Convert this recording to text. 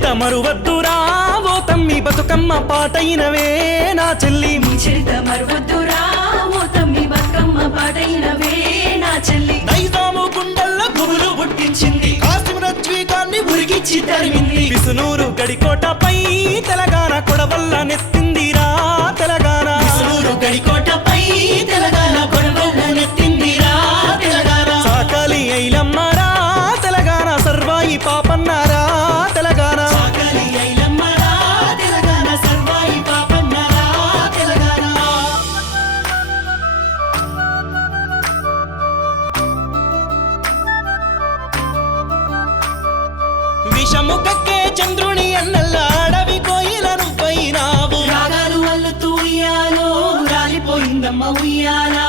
చరిత మరువద్దురా ఓ తమ్మి బతుకమ్మ పాటైనవే నా చెల్లి నీ చరిత మరువద్దురా ఓ తమ్మి బతుకమ్మ పాటైనవే నా చెల్లి నైజాము గుండెల్లో గుబులు పుట్టించింది కాసిం రజ్వీకాన్ని ఉరిగిచ్చి తరిమింది విసునూరు గడికోటపై తెలంగాణ కొడవల్ల నెత్తిందిరా తెలంగాణ విసునూరు గడికోటపై తెలంగాణ కొడవల్ల నెత్తిందిరా తెలంగాణ సాకలి ఐలమ్మరా తెలంగాణ సర్వాయి పాపన్నారా తెలంగాణ సాకలి ఐలమ్మరా తెలంగాణ సర్వాయి పాపన్నారా తెలంగాణ విషము కక్కే చంద్రుని అన్నల్ల అడవి కోయిలను పోయినావు రాగాలు అల్లుతూ ఉయ్యాలో రాలిపోయిందమ్మ ఉయ్యాలా